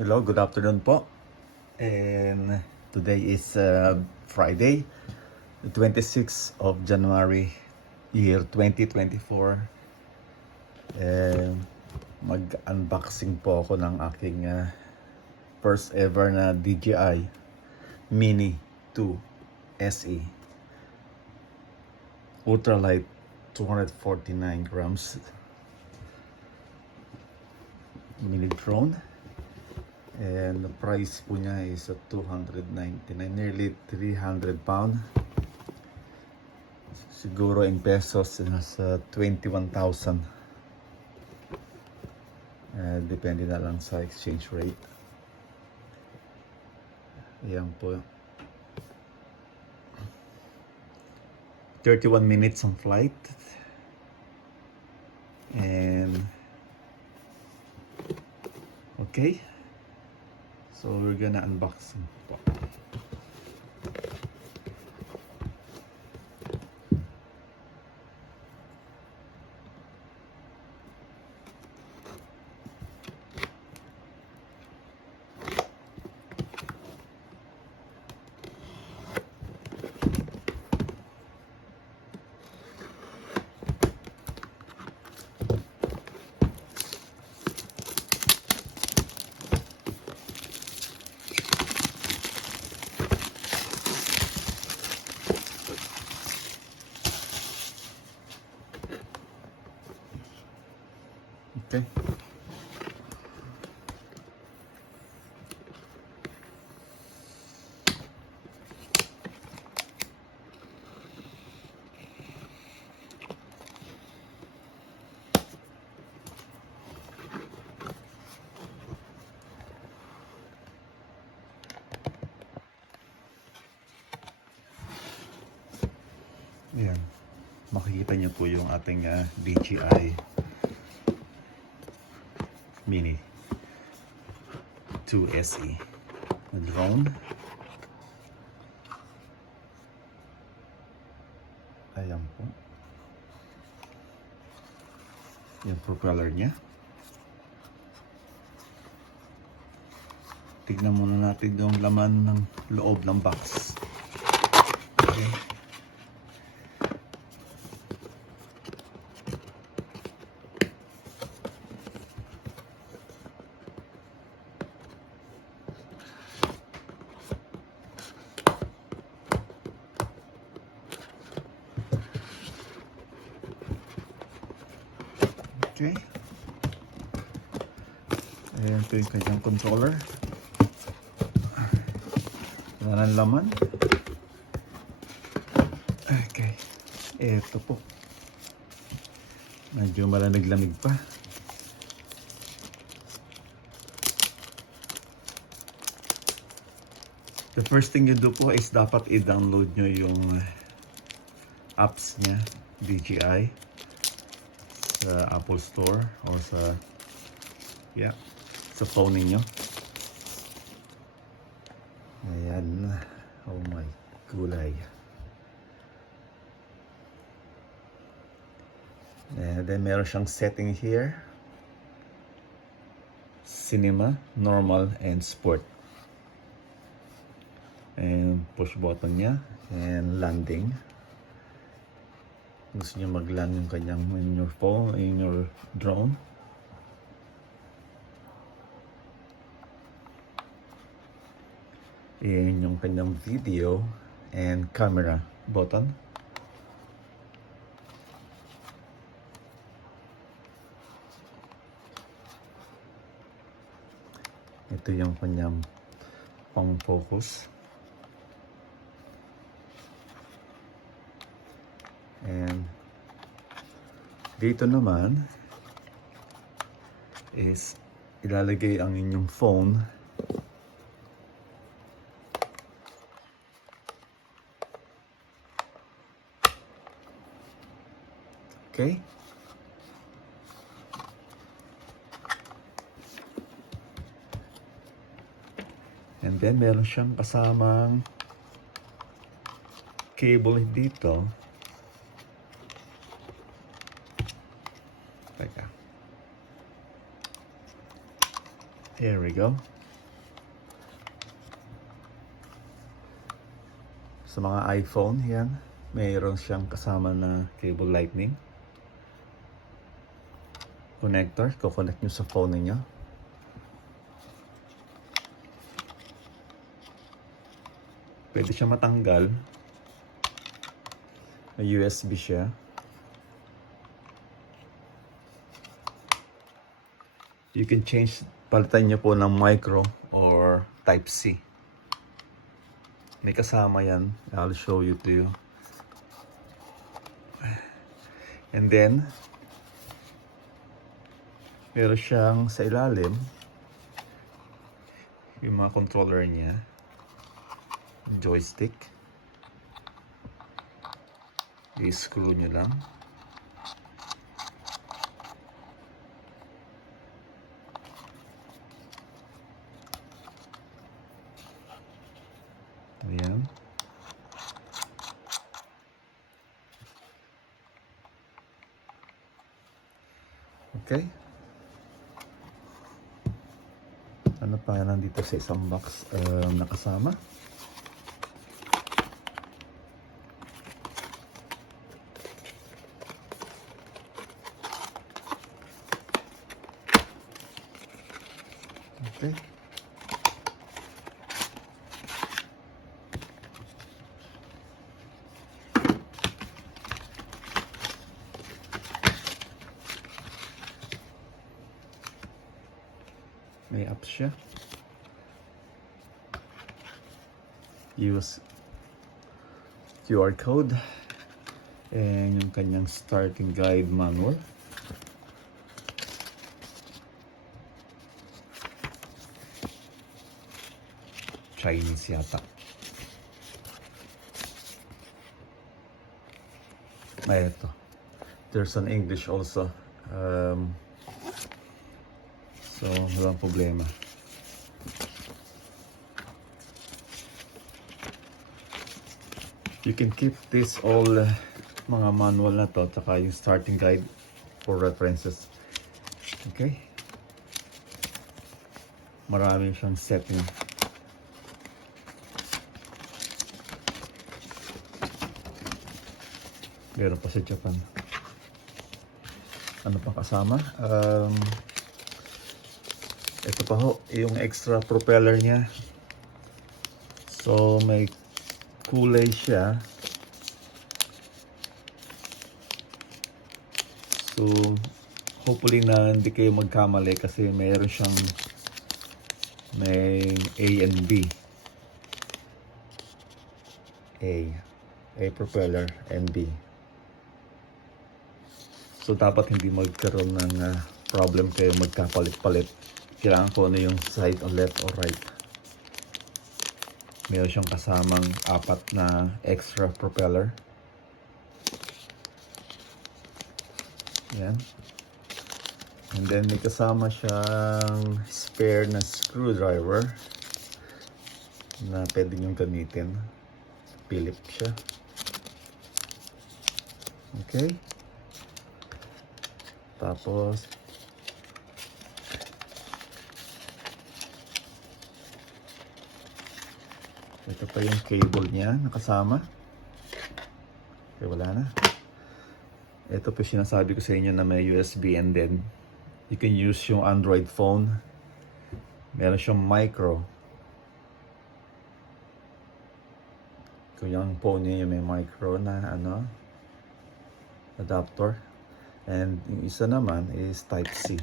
Hello, good afternoon po. And today is Friday, the 26th of January, year 2024. And mag-unboxing po ako ng aking first ever na DJI Mini 2 SE. Ultralight, 249 grams. Mini drone. And the price po niya is at 299, nearly 300 pound. Siguro in pesos nasa 21,000. Depende na lang sa exchange rate. Ayan po. 31 minutes on flight. And okay. So we're gonna unbox them. Okay. Ayan. Makikita niyo po yung ating DJI Mini 2 SE na drone. Ayan po. Yung propeller niya. Tignan muna natin yung laman ng loob ng box. Okay. Okay. Ayan po yung kanyang controller. Wala ng laman. Okay. Eto po. Medyo malamig-lamig pa. The first thing you do po is dapat i-download nyo yung apps niya, DJI, sa Apple Store or sa phone niyo. Ayan. Oh my gulay. And then meron siyang setting here. Cinema, normal, and sport. And push button niya. And landing. Gusto niyo mag-land yung kanyang in your phone, in your drone. Ayan yung kanyang video and camera button. Ito yung kanyang pang focus. And dito naman is ilalagay ang inyong phone. Okay? And then meron siyang kasamang cable dito. Teka. Here we go. Sa mga iPhone, yan, mayroon siyang kasama na cable lightning connector. Ko-connect nyo sa phone niyo. Pwede siya matanggal. May USB siya. You can change, palitan nyo po ng micro or Type-C. May kasama yan. I'll show you to you. And then, meron siyang sa ilalim, yung mga controller niya. Joystick. I-screw nyo lang. Ayan. Okay. Ano pa nandito sa isang box nakasama? Okay. May apps siya. Use QR code and yung kanyang starting guide manual. Chinese yata. Ay, ito. There's an English also. So, walang problema. You can keep this all mga manual na to, tsaka yung starting guide for references. Okay? Marami siyang setting. Meron pa sa Japan. Ano pang kasama? Ito pa ho, yung extra propeller niya. So, may kulay siya. So, hopefully na hindi kayo magkamali kasi mayroon siyang may A and B. A propeller and B. So, dapat hindi magkaroon ng problem kayo magkapalit-palit. Kailangan ko ano yung side on left or right. Meron siyang kasamang 4 na extra propeller. Yan. And then may kasama siyang spare na screwdriver na pwede nyo gamitin. Phillips siya. Okay. Tapos ito pa yung cable niya nakasama. Okay, wala na. Ito po sinasabi ko sa inyo na may USB and then you can use yung Android phone. Meron siyang micro. Kung yung phone niya may micro na adapter. And yung isa naman is Type-C.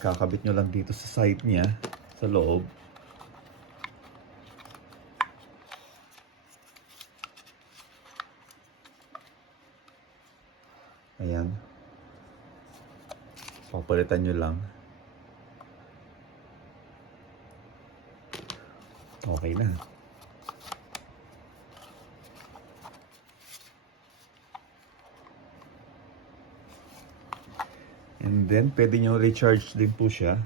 Kakabit nyo lang dito sa side niya, sa loob. Ayan. Papalitan nyo lang. Okay na. And then, pwede nyo recharge din po siya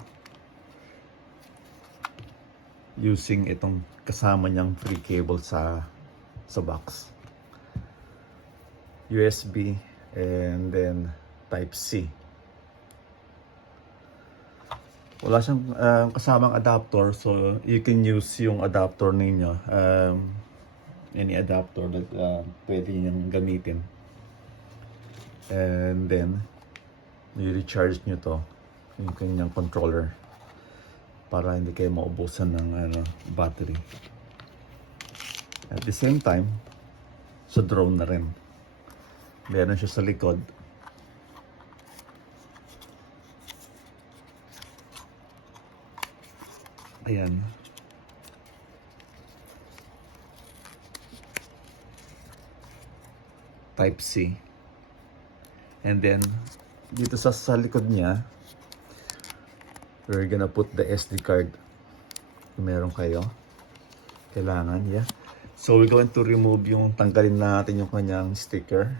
using itong kasama niyang free cable sa box. USB and then Type-C. Wala siyang kasamang adapter, so you can use yung adapter ninyo. Any adapter that pwede niyang gamitin. And then, i-recharge nyo to, yung kanyang controller, para hindi kayo maubusan ng battery. At the same time, sa drone na rin. Meron siya sa likod. Ayan. Type C. And then, dito sa likod niya, we're gonna put the SD card. Kung meron kayo. Kailangan, yeah. So, we're going to remove yung, tanggalin natin yung kanyang sticker.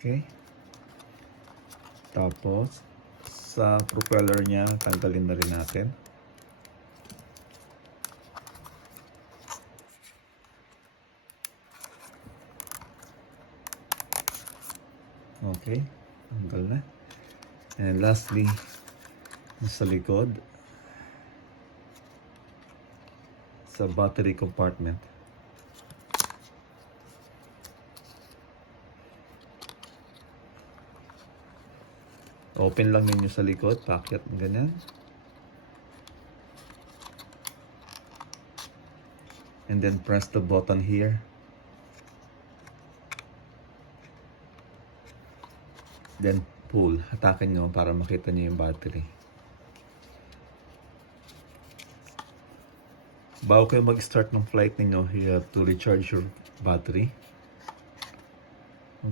Okay. Tapos, sa propeller niya, tanggalin na rin natin. Okay, tanggal na. And lastly, sa likod, sa battery compartment. Open lang ninyo sa likod, packet ng ganyan. And then press the button here. Then pull, hatakin nyo para makita nyo yung battery. Bago kayo mag-start ng flight ninyo, you have to recharge your battery.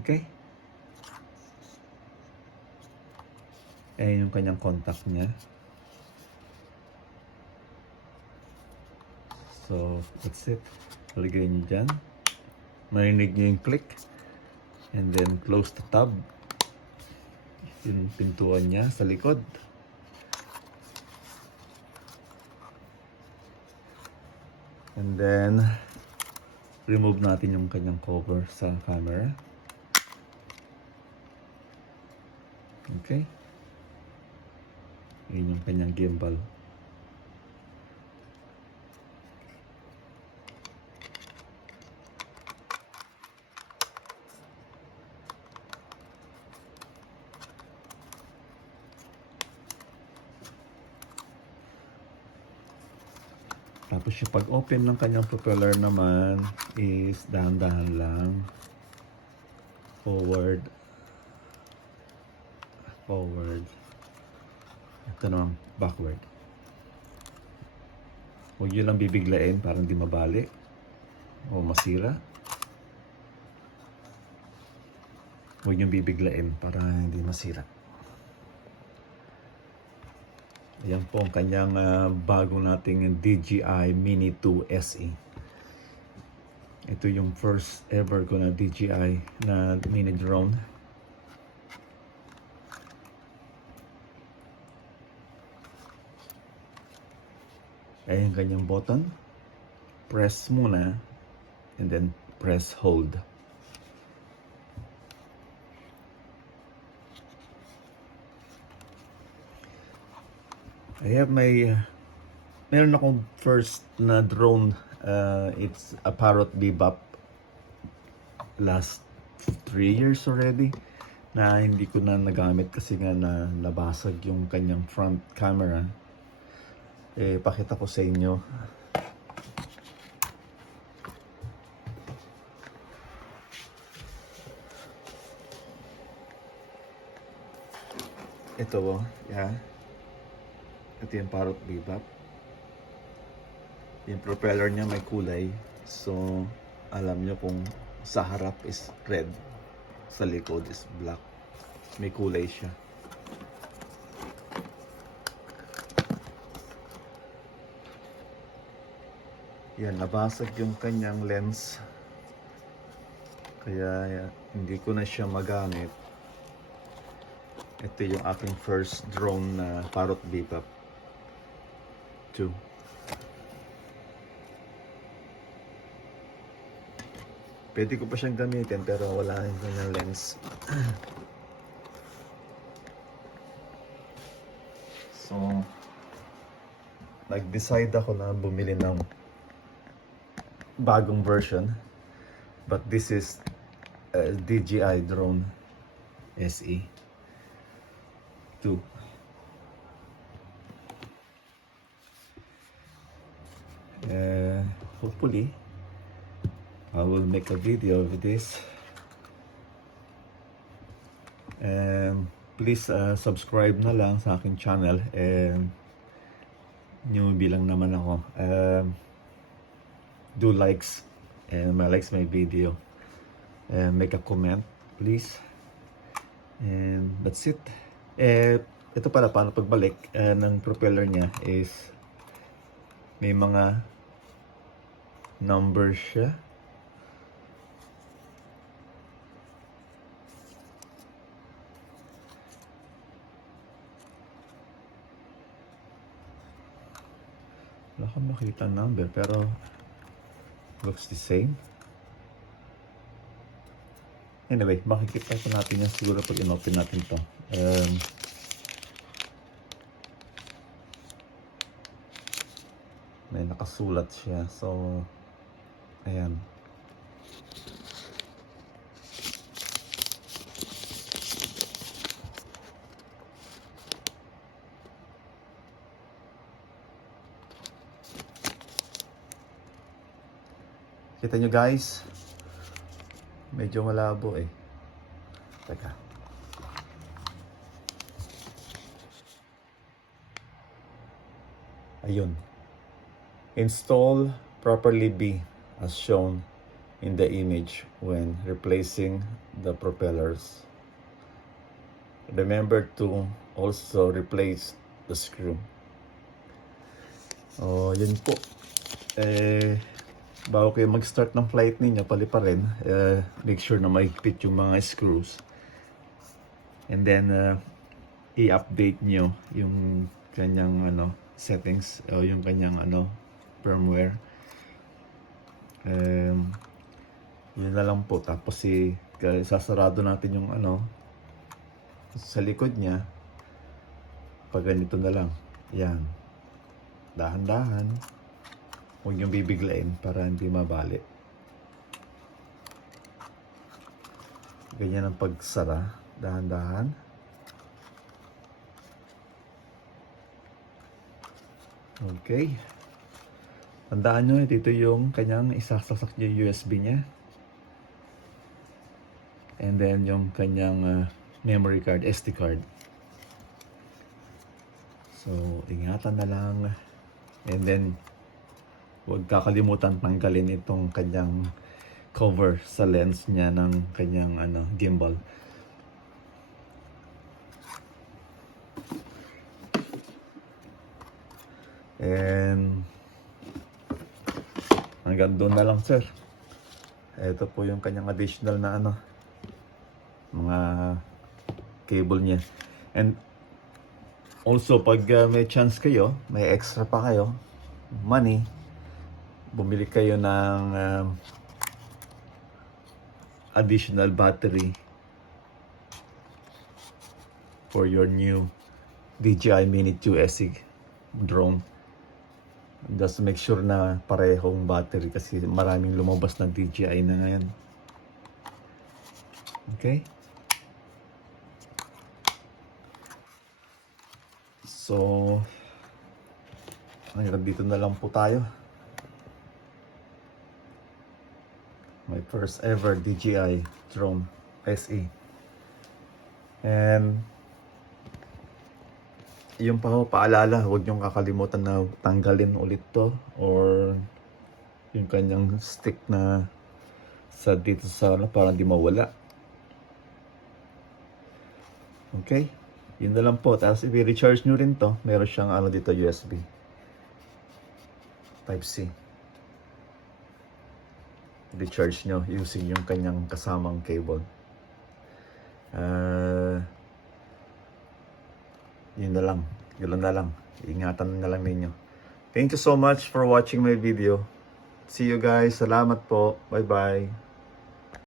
Okay? Ayan yung kanyang contact niya. So, that's it. Lagay nyo dyan. Marinig nyo yung click. And then, close the tab. Yung pintuan niya sa likod. And then, remove natin yung kanyang cover sa camera. Okay? Yun yung kanyang gimbal. Tapos yung pag-open ng kanyang propeller naman is dahan-dahan lang. Forward. Forward. Ito naman, backward. Huwag nyo lang bibiglain para hindi mabali o masira. Huwag nyo bibiglain para hindi masira. Ayan po ang kanyang bago nating DJI Mini 2 SE. Ito yung first ever ko na DJI na mini drone. Ayan yung kanyang button. Press muna and then press hold. I have meron akong first na drone. It's a Parrot Bebop. Last 3 years already na hindi ko na nagamit kasi nga na nabasag yung kanyang front camera. Pakita ko sa inyo. Ito yeah. Ito yung Parrot Bebop. Yung propeller niya may kulay. So, alam nyo kung sa harap is red, sa likod is black. May kulay siya. Yan, nabasag yung kanyang lens. Kaya hindi ko na siya magamit. Ito yung aking first drone na Parrot Bebop 2. Pwede ko pa siyang gamitin pero wala yung kanyang lens. So, nag-decide ako na bumili ng bagong version. But this is DJI Drone SE 2. Hopefully I will make a video of this, and please subscribe na lang sa aking channel, and newbie lang naman ako. Do likes and likes my video, and make a comment please, and that's it. Ito pala, paano pagbalik ng propeller niya is may mga numbers siya. Wala akong makita number pero looks the same. Anyway, makikita po natin yan siguro pag in-open natin to. May nakasulat siya, so ayan. Kita nyo guys, medyo malabo eh. Teka. Ayun. Install properly B as shown in the image when replacing the propellers. Remember to also replace the screw. Oh, yun po. Bago kayo mag-start ng flight ninyo, paliparin, make sure na mahigpit yung mga screws. And then, i-update nyo yung kanyang settings o yung kanyang firmware. Yun na lang po. Tapos sasarado natin yung sa likod niya. Pag ganito na lang. Yan. Dahan-dahan. Huwag yung bibiglain para hindi mabali. Ganyan ang pagsara. Dahan-dahan. Okay. Tandaan nyo, dito yung kanyang isasasak yung USB niya. And then yung kanyang memory card, SD card. So, ingatan na lang. And then, huwag kakalimutan tanggalin itong kanyang cover sa lens niya ng kanyang gimbal. And hanggang doon na lang sir. Ito po yung kanyang additional na mga cable niya. And also pag may chance kayo, may extra pa kayo money, bumili kayo ng additional battery for your new DJI Mini 2 SE drone. Just make sure na parehong battery kasi maraming lumabas na DJI na ngayon. Okay? So, hanggang dito na lang po tayo. My first ever DJI drone SE. And yung paalala, huwag niyong kakalimutan na tanggalin ulit to or yung kanyang stick na sa dito sa para di mawala. Okay? Yun na lang po. Tapos i-recharge nyo rin to. Meron siyang dito USB Type-C. Recharge nyo using yung kanyang kasamang cable. Yun na lang. Yun na lang. Ingatan na lang ninyo. Thank you so much for watching my video. See you guys. Salamat po. Bye-bye.